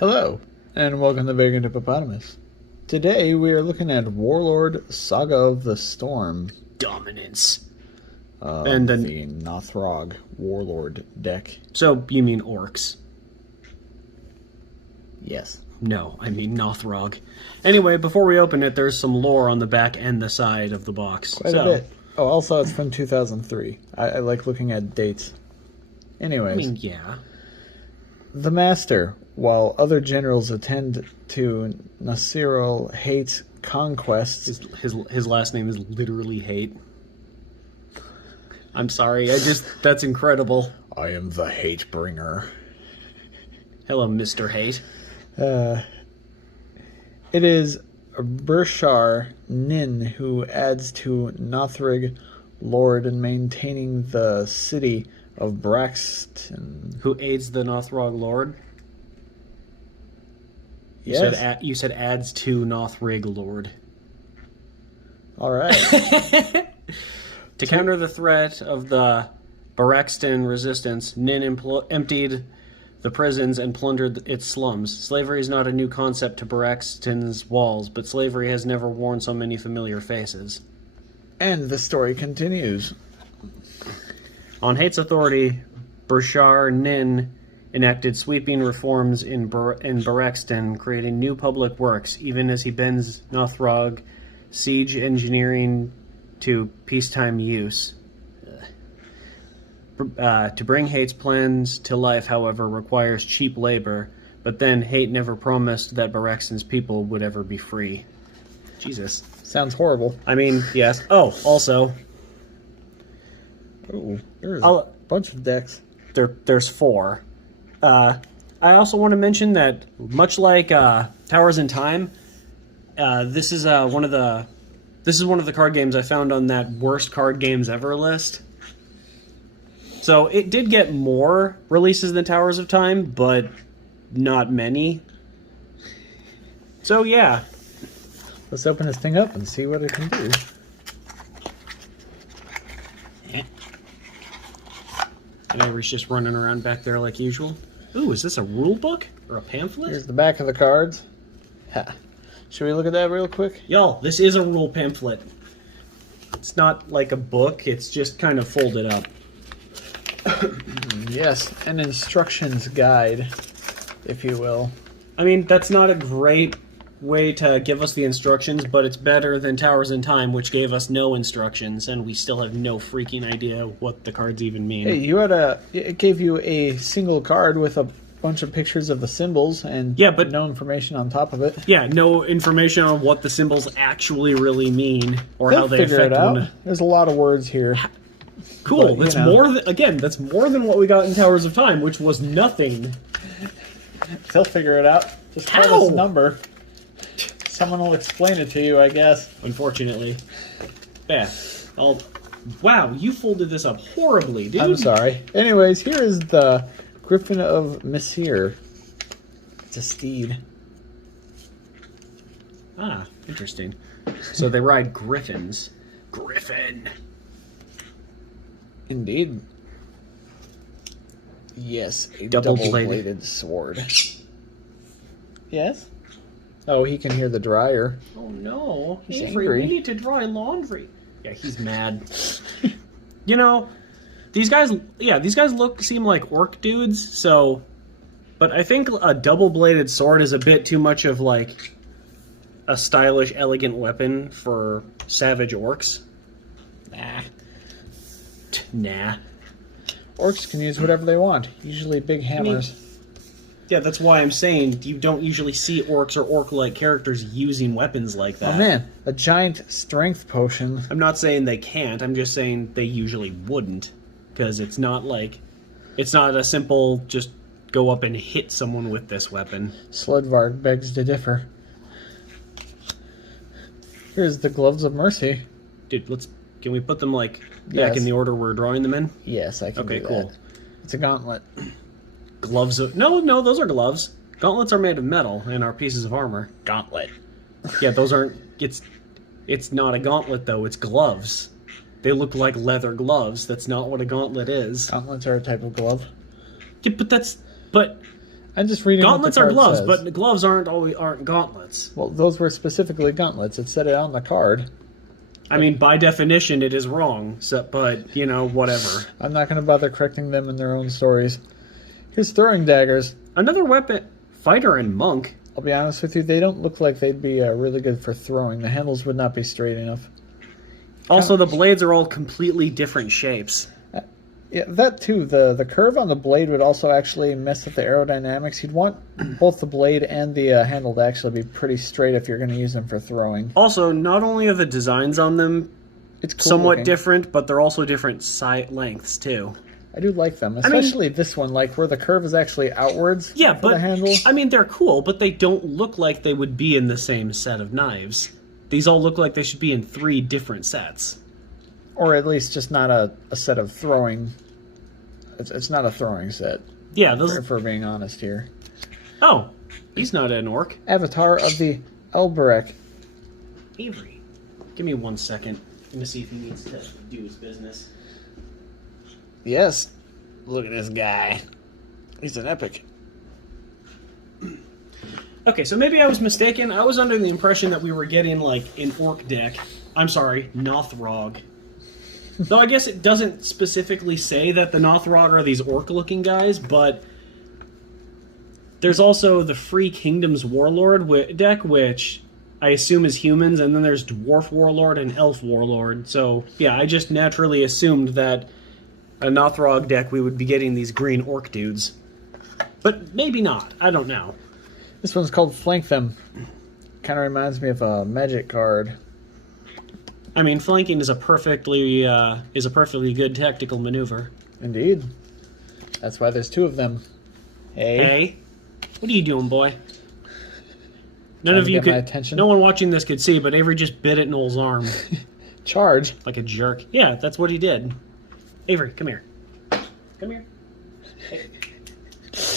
Hello, and welcome to Vagrant Hippopotamus. Today we are looking at Warlord, Saga of the Storm. Dominance. And then the Nothrog Warlord deck. So, you mean orcs? Yes. No, I mean Nothrog. Anyway, before we open it, there's some lore on the back and the side of the box. Quite a bit. Oh, also it's from 2003. I like looking at dates. Anyways. I mean, yeah. The Master, while other generals attend to Nothrog hates conquests. His last name is literally Hate. I'm sorry, that's incredible. I am the hate bringer. Hello, Mr. Hate. It is Burshar Nin who adds to Nothrog Lord in maintaining the city of Braxton. Who aids the Nothrog Lord? Yes. You said adds to Nothrog Lord. All right. To counter the threat of the Braxton resistance, Nin emptied the prisons and plundered its slums. Slavery is not a new concept to Braxton's walls, but slavery has never worn so many familiar faces. And the story continues. On Hate's authority, Burshar Nin enacted sweeping reforms in Braxton, creating new public works, even as he bends Nothrog siege engineering to peacetime use. To bring Hate's plans to life, however, requires cheap labor, but then Hate never promised that Braxton's people would ever be free. Jesus. Sounds horrible. I mean, yes. Oh, also... Oh, there's a bunch of decks. There's 4. I also want to mention that, much like Towers in Time, this is one of the card games I found on that worst card games ever list. So it did get more releases than Towers of Time, but not many. So yeah. Let's open this thing up and see what it can do. And Avery's just running around back there like usual. Ooh, is this a rule book? Or a pamphlet? Here's the back of the cards. Ha. Should we look at that real quick? Y'all, this is a rule pamphlet. It's not like a book, it's just kind of folded up. Yes, an instructions guide, if you will. I mean, that's not a great way to give us the instructions, but it's better than Towers in Time, which gave us no instructions, and we still have no freaking idea what the cards even mean. Hey, it gave you a single card with a bunch of pictures of the symbols and but no information on top of it. Yeah, no information on what the symbols actually really mean or how they affect one. There's a lot of words here. Cool. But, that's more than what we got in Towers of Time, which was nothing. They'll figure it out. Just call this number. Someone will explain it to you, I guess. Unfortunately. Yeah. Wow, you folded this up horribly, dude. I'm sorry. Anyways, here is the Griffin of Messir. It's a steed. Ah, interesting. So they ride griffins. Griffin! Indeed. Yes, a double-bladed sword. Yes? Oh, he can hear the dryer. Oh no, He's Avery, angry. We need to dry laundry. Yeah, he's mad. You know, these guys seem like orc dudes, so... But I think a double-bladed sword is a bit too much of, like, a stylish, elegant weapon for savage orcs. Nah. Orcs can use whatever they want, usually big hammers. Yeah, that's why I'm saying you don't usually see orcs or orc-like characters using weapons like that. Oh man, a giant strength potion. I'm not saying they can't, I'm just saying they usually wouldn't. Because it's not a simple, just go up and hit someone with this weapon. Sludvarg begs to differ. Here's the Gloves of Mercy. Dude, can we put them, back in the order we're drawing them in? Yes, I can do that. Cool. It's a gauntlet. Gloves of... No, those are gloves. Gauntlets are made of metal and are pieces of armor. Gauntlet. Yeah, those aren't... It's not a gauntlet, though. It's gloves. They look like leather gloves. That's not what a gauntlet is. Gauntlets are a type of glove. Yeah, but I'm just reading. Gauntlets what the are card gloves, says. but the gloves aren't gauntlets. Well, those were specifically gauntlets. It said it on the card. I mean, by definition, it is wrong. So, but you know, whatever. I'm not going to bother correcting them in their own stories. Here's throwing daggers. Another weapon, fighter and monk. I'll be honest with you, they don't look like they'd be really good for throwing. The handles would not be straight enough. Also, the blades are all completely different shapes. Yeah, that too. The curve on the blade would also actually mess with the aerodynamics. You'd want both the blade and the handle to actually be pretty straight if you're going to use them for throwing. Also, not only are the designs on them it's cool somewhat looking. different, but they're also different side lengths too. I do like them, especially this one, like where the curve is actually outwards. Yeah, for but the handle. I mean, they're cool, but they don't look like they would be in the same set of knives. These all look like they should be in 3 different sets. Or at least just not a set of throwing. It's not a throwing set. Yeah, those. If we're being honest here. Oh, he's not an orc. Avatar of the Elberek. Avery, give me 1 second. I'm gonna see if he needs to do his business. Yes. Look at this guy. He's an epic. Okay, so maybe I was mistaken. I was under the impression that we were getting, like, an orc deck. I'm sorry, Nothrog. Though I guess it doesn't specifically say that the Nothrog are these orc-looking guys, but there's also the Free Kingdoms Warlord deck, which I assume is humans, and then there's Dwarf Warlord and Elf Warlord. So, yeah, I just naturally assumed that a Nothrog deck we would be getting these green orc dudes. But maybe not. I don't know. This one's called Flank Them. Kind of reminds me of a magic card. I mean, flanking is a perfectly good tactical maneuver. Indeed. That's why there's 2 of them. Hey, what are you doing, boy? None of you could. Attention. No one watching this could see, but Avery just bit at Noel's arm. Charge. Like a jerk. Yeah, that's what he did. Avery, come here. Come here. Hey.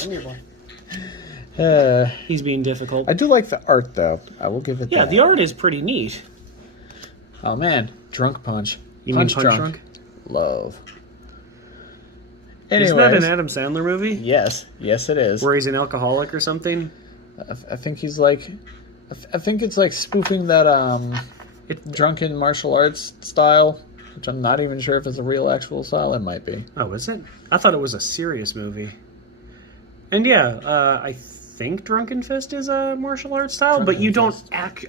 Come here, boy. He's being difficult. I do like the art, though. I will give it that. Yeah, the art is pretty neat. Oh, man. Drunk Punch. You mean Punch Drunk? Love. Anyways, isn't that an Adam Sandler movie? Yes. Yes, it is. Where he's an alcoholic or something? I think he's like... I think it's like spoofing that drunken martial arts style, which I'm not even sure if it's a real actual style. It might be. Oh, is it? I thought it was a serious movie. And yeah, I think Drunken Fist is a martial arts style, but you don't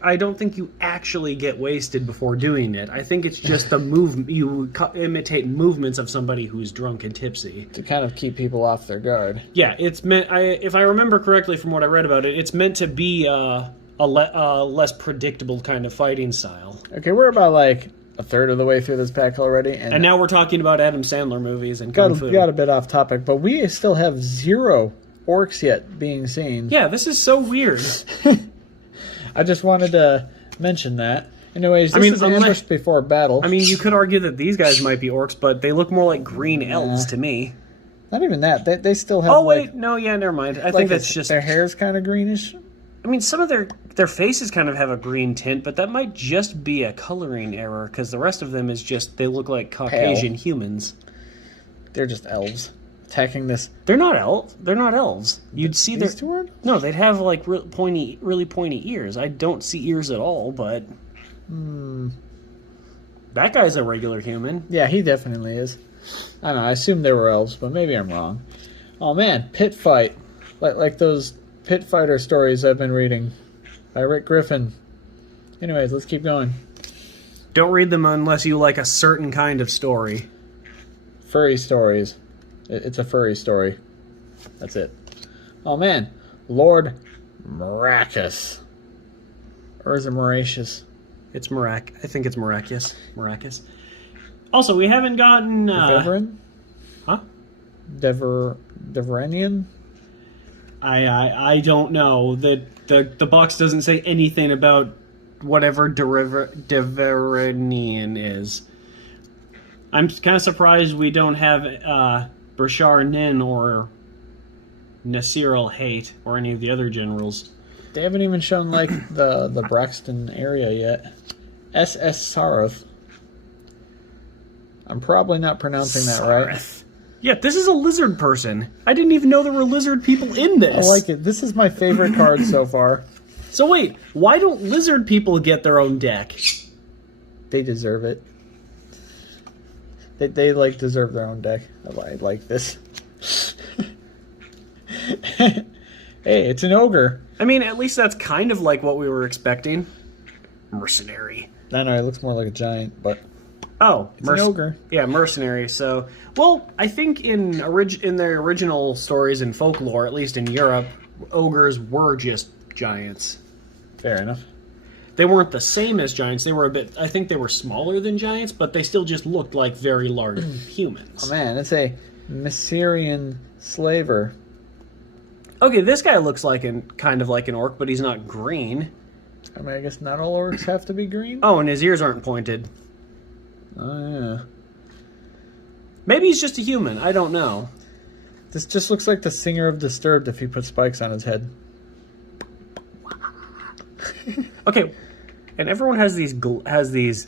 I don't think you actually get wasted before doing it. I think it's just the move you imitate movements of somebody who's drunk and tipsy to kind of keep people off their guard. Yeah, it's meant. If I remember correctly from what I read about it, it's meant to be a less predictable kind of fighting style. Okay, we're about like a third of the way through this pack already, and now we're talking about Adam Sandler movies and Kung Fu. Got a bit off topic, but we still have 0 orcs yet being seen. Yeah, this is so weird. I just wanted to mention that. Anyways, this is ambush before battle. I mean, you could argue that these guys might be orcs, but they look more like green elves to me. Not even that. They still have. Oh wait, no, yeah, never mind. I think that's just their hair's kind of greenish. I mean, some of their faces kind of have a green tint, but that might just be a coloring error because the rest of them is just they look like Caucasian humans. They're just elves. Attacking this. They're not elves. They're not elves. You'd see their no. They'd have like really pointy ears. I don't see ears at all, but that guy's a regular human. Yeah, he definitely is. I don't know. I assume they were elves, but maybe I'm wrong. Oh man, pit fight, like those pit fighter stories I've been reading by Rick Griffin. Anyways, let's keep going. Don't read them unless you like a certain kind of story. Furry stories. It's a furry story. That's it. Oh man, Lord Maracus. Or is it Maracus? It's I think it's Maracus. Maracus. Also, we haven't gotten... Deverin? Huh? Deveranian? I don't know. The box doesn't say anything about whatever Deveranian is. I'm kind of surprised we don't have Bashar Nin or Nasir al-Hayt or any of the other generals. They haven't even shown like the Braxton area yet. SS Saroth. I'm probably not pronouncing that right. Yeah, this is a lizard person. I didn't even know there were lizard people in this. I like it. This is my favorite card so far. So wait, why don't lizard people get their own deck? They deserve it. They like deserve their own deck. I like this. Hey, it's an ogre. I mean, at least that's kind of like what we were expecting. Mercenary. I know, it looks more like a giant, but... Oh, it's an ogre. Yeah, mercenary. So, well, I think in their original stories and folklore, at least in Europe, ogres were just giants. Fair enough. They weren't the same as giants. They were a bit... I think they were smaller than giants, but they still just looked like very large humans. Oh, man, it's a Mycerian slaver. Okay, this guy looks like kind of like an orc, but he's not green. I mean, I guess not all orcs have to be green. Oh, and his ears aren't pointed. Oh, yeah. Maybe he's just a human. I don't know. This just looks like the singer of Disturbed if he put spikes on his head. Okay, and everyone has these gauntlet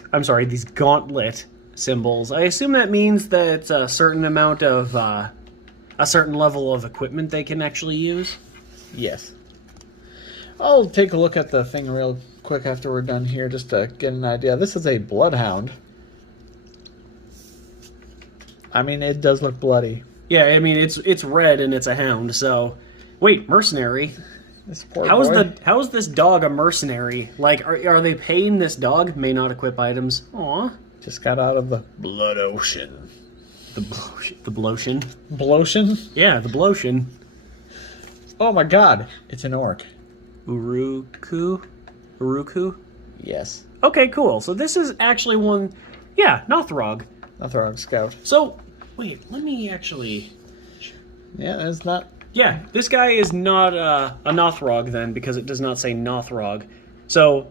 symbols. I assume that means that it's a certain amount of a certain level of equipment they can actually use. Yes. I'll take a look at the thing real quick after we're done here just to get an idea. This is a bloodhound. I mean, it does look bloody. Yeah, I mean it's red and it's a hound. So, wait, mercenary. This poor how boy. How is this dog a mercenary? Like, are they paying this dog? May not equip items. Aw. Just got out of the blood ocean. The blotion. The blotion. Blotion? Yeah, the blotion. Oh my god, it's an orc. Uruku? Yes. Okay, cool. So this is actually one... Yeah, Nothrog. Nothrog Scout. So, wait, let me actually... Yeah, there's not... Yeah, this guy is not a Nothrog then, because it does not say Nothrog. So,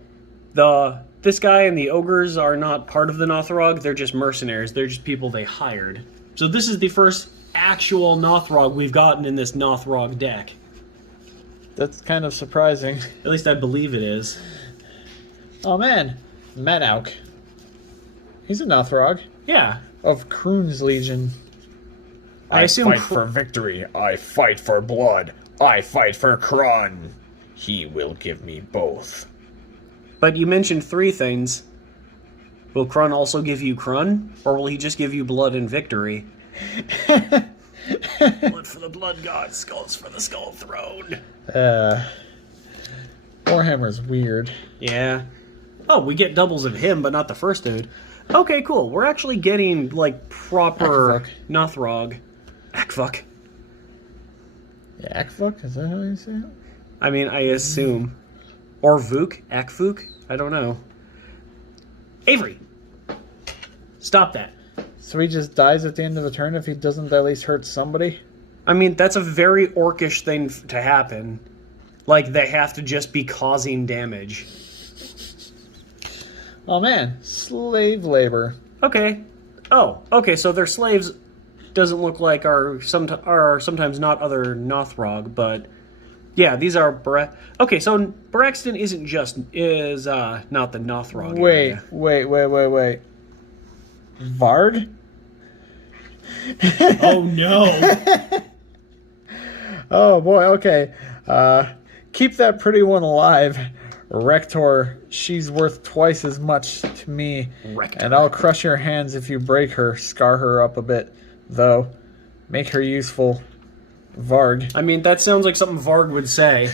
this guy and the ogres are not part of the Nothrog, they're just mercenaries. They're just people they hired. So this is the first actual Nothrog we've gotten in this Nothrog deck. That's kind of surprising. At least I believe it is. Oh man, Madauk. He's a Nothrog. Yeah. Of Kroon's Legion. I assume fight for victory. I fight for blood. I fight for Kron. He will give me both. But you mentioned three things. Will Krun also give you Krun? Or will he just give you blood and victory? Blood for the blood god, skulls for the skull throne. Warhammer's weird. Yeah. Oh, we get doubles of him, but not the first dude. Okay, cool. We're actually getting, like, proper Nothrog. Akfuck. Yeah, Akfuck? Is that how you say it? I mean, I assume. Or Vuk? Akfuk? I don't know. Avery! Stop that. So he just dies at the end of the turn if he doesn't at least hurt somebody? I mean, that's a very orcish thing to happen. Like, they have to just be causing damage. Oh man, slave labor. Okay. Oh, okay, so their slaves doesn't look like are sometimes not other Nothrog, but yeah, these are okay, so Braxton is not the Nothrog area. Wait. Varg? Oh no. Oh boy, okay. Keep that pretty one alive. Rector, she's worth twice as much to me. Rector. And I'll crush your hands if you break her, scar her up a bit, though. Make her useful. Varg. I mean, that sounds like something Varg would say.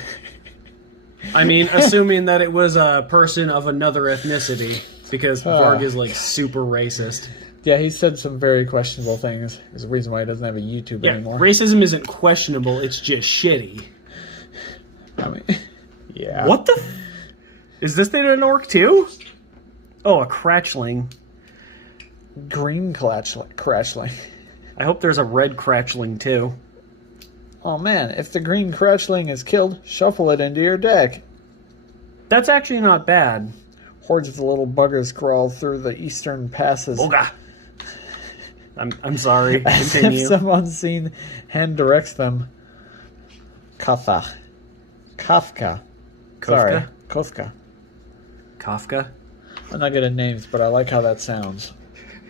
I mean, assuming that it was a person of another ethnicity, because Varg is, like, super racist. Yeah, he said some very questionable things. There's a reason why he doesn't have a YouTube anymore. Racism isn't questionable, it's just shitty. I mean, yeah. What the is this thing an orc too? Oh, a Cratchling. Green Cratchling. I hope there's a red Cratchling too. Oh man, if the green Cratchling is killed, shuffle it into your deck. That's actually not bad. Hordes of the little buggers crawl through the eastern passes. Boga. I'm sorry. As Continue. if some unseen hand directs them. Kafka. Sorry. Kofka. Kafka? I'm not good at names, but I like how that sounds.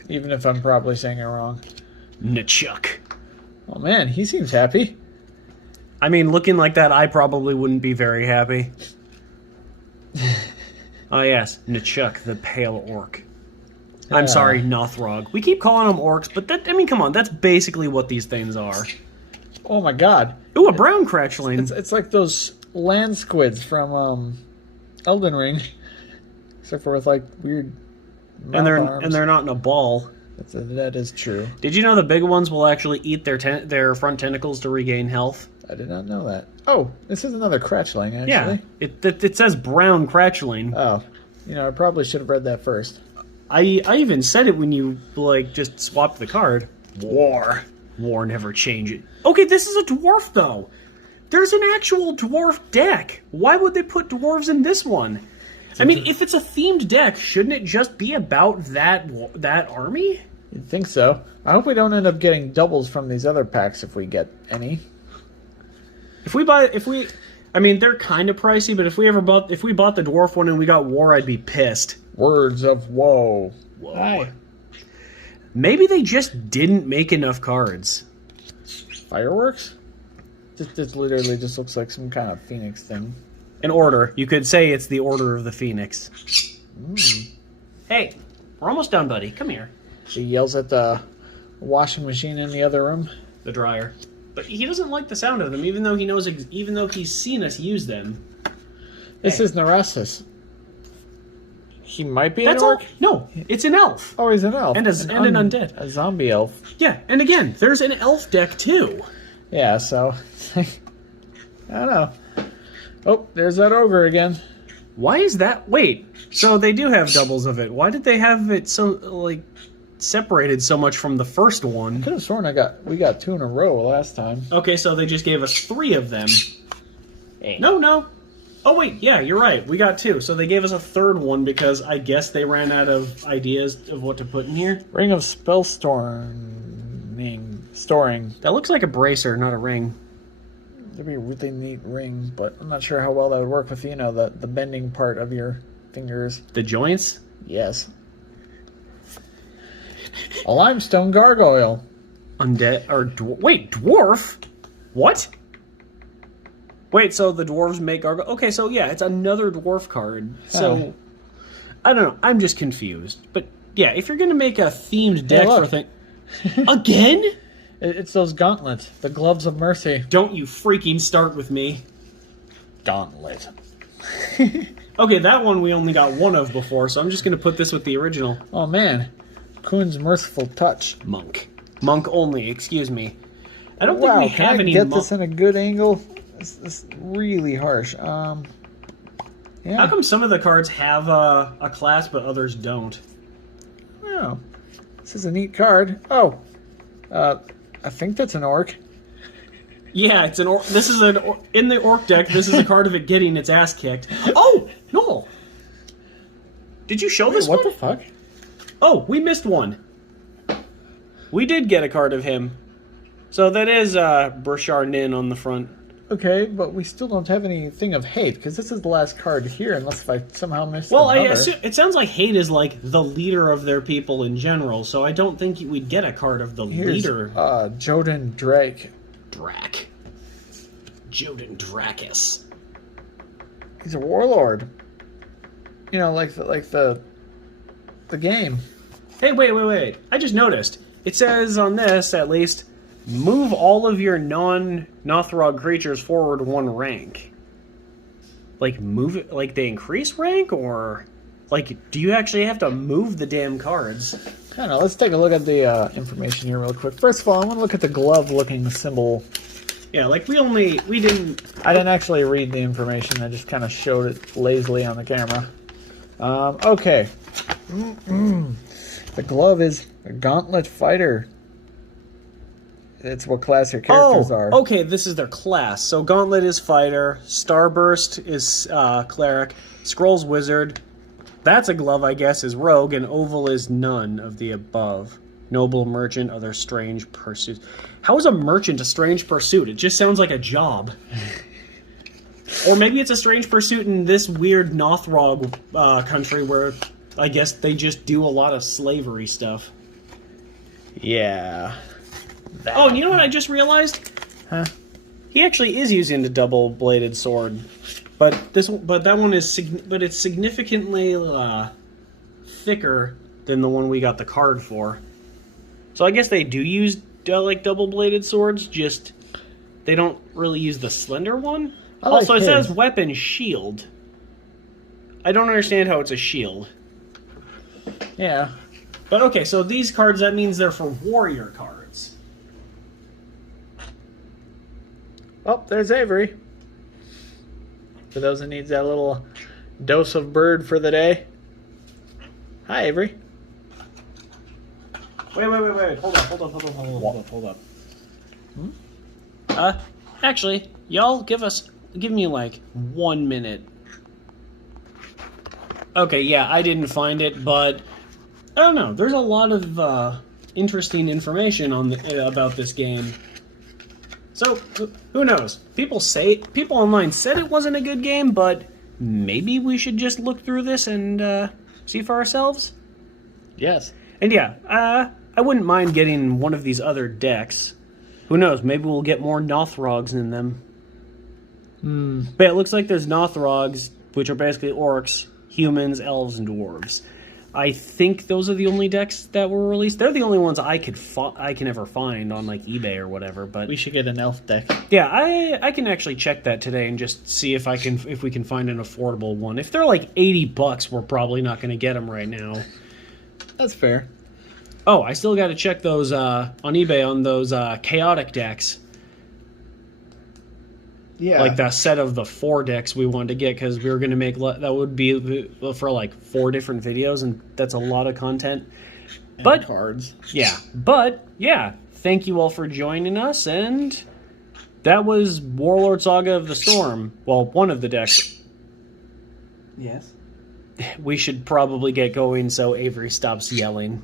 Even if I'm probably saying it wrong. Nachuk. Oh man, he seems happy. I mean, looking like that, I probably wouldn't be very happy. Oh yes, Nechuk, the pale orc. I'm sorry, Nothrog. We keep calling them orcs, but that, I mean, come on, that's basically what these things are. Oh my god. Ooh, a brown cratchling. It's like those land squids from Elden Ring. Except for with like weird and arms. they're not in a ball. That is true. Did you know the big ones will actually eat their front tentacles to regain health? I did not know that. Oh, this is another cratchling, actually. Yeah, it says brown cratchling. Oh, I probably should have read that first. I even said it when you just swapped the card. War never changes. Okay, this is a dwarf though. There's an actual dwarf deck. Why would they put dwarves in this one? I mean, if it's a themed deck, shouldn't it just be about that army? You'd think so. I hope we don't end up getting doubles from these other packs if we get any. I mean, they're kind of pricey, but if we bought the dwarf one and we got war, I'd be pissed. Words of woe. Whoa. Hi. Maybe they just didn't make enough cards. Fireworks? This literally just looks like some kind of phoenix thing. An order. You could say it's the Order of the Phoenix. Hey, we're almost done, buddy. Come here. He yells at the washing machine in the other room. The dryer. But he doesn't like the sound of them, even though he's seen us use them. This is Neresis. He might be an orc? No, it's an elf. Oh, he's an elf. And an undead. A zombie elf. Yeah, and again, there's an elf deck too. Yeah, so... I don't know. Oh, there's that ogre again. Why is that? Wait, so they do have doubles of it. Why did they have it so, separated so much from the first one? I could have sworn we got 2 in a row last time. Okay, so they just gave us 3 of them. Hey. No. Oh, wait, yeah, you're right. We got 2. So they gave us a third one because I guess they ran out of ideas of what to put in here. Ring of spell storing. That looks like a bracer, not a ring. That'd be a really neat ring, but I'm not sure how well that would work with, the bending part of your fingers. The joints? Yes. A limestone gargoyle. Undead, wait, dwarf? What? Wait, so the dwarves make gargoyle? Okay, so yeah, it's another dwarf card. So, I don't know, I'm just confused. But yeah, if you're gonna make a themed deck for a thing... Again? It's those gauntlets, the gloves of mercy. Don't you freaking start with me. Gauntlet. Okay, that one we only got 1 of before, so I'm just going to put this with the original. Oh man, Kuhn's merciful touch. Monk only, excuse me. I don't think we have any... Can I get this in a good angle? It's really harsh. Yeah. How come some of the cards have a class, but others don't? Oh, this is a neat card. Oh, I think that's an orc. Yeah, it's an orc. This is in the orc deck. This is a card of it getting its ass kicked. Oh, no! Did you show this one? What the fuck? Oh, we missed one. We did get a card of him. So that is Brashar Nin on the front. Okay, but we still don't have anything of hate, because this is the last card here, unless if I somehow missed Well, it sounds like hate is like the leader of their people in general, so I don't think we'd get a card of the leader. Joden Drake. Joden Drakus. He's a warlord. Like the game. Hey, wait. I just noticed. It says on this, at least... Move all of your non-Nothrog creatures forward 1 rank. Move it, they increase rank, or... do you actually have to move the damn cards? I don't know, let's take a look at the information here real quick. First of all, I want to look at the glove-looking symbol. Yeah, we didn't... I didn't actually read the information, I just kind of showed it lazily on the camera. Okay. The glove is a gauntlet fighter. It's what class your characters are. Okay, this is their class. So Gauntlet is Fighter, Starburst is Cleric, Scrolls Wizard, that's a glove, I guess, is Rogue, and Oval is none of the above. Noble, Merchant, other strange pursuits. How is a merchant a strange pursuit? It just sounds like a job. Or maybe it's a strange pursuit in this weird Nothrog country where I guess they just do a lot of slavery stuff. Yeah. that. Oh, and you know what I just realized? Huh? He actually is using the double-bladed sword, but that one is it's significantly thicker than the one we got the card for. So I guess they do use like double-bladed swords, just they don't really use the slender one. Also, it says weapon shield. I don't understand how it's a shield. Yeah. But okay, so these cards, that means they're for warrior cards. Oh, there's Avery. For those who needs that little dose of bird for the day. Hi, Avery. Wait. Hold up. Actually, y'all give me like 1 minute. Okay, yeah, I didn't find it, but I don't know. There's a lot of interesting information about this game. So, who knows? People online said it wasn't a good game, but maybe we should just look through this and see for ourselves? Yes. And yeah, I wouldn't mind getting one of these other decks. Who knows? Maybe we'll get more Nothrogs in them. But it looks like there's Nothrogs, which are basically orcs, humans, elves, and dwarves. I think those are the only decks that were released. They're the only ones I can ever find on like eBay or whatever. But we should get an elf deck. Yeah, I can actually check that today and just see if we can find an affordable one. If they're like $80, we're probably not going to get them right now. That's fair. Oh, I still got to check those on eBay on those chaotic decks. Yeah. Like the set of the 4 decks we wanted to get, because we were going to make that would be for like 4 different videos, and that's a lot of content. And but cards. Yeah. But yeah, thank you all for joining us, and that was Warlord Saga of the Storm. Well, one of the decks. Yes. We should probably get going so Avery stops yelling.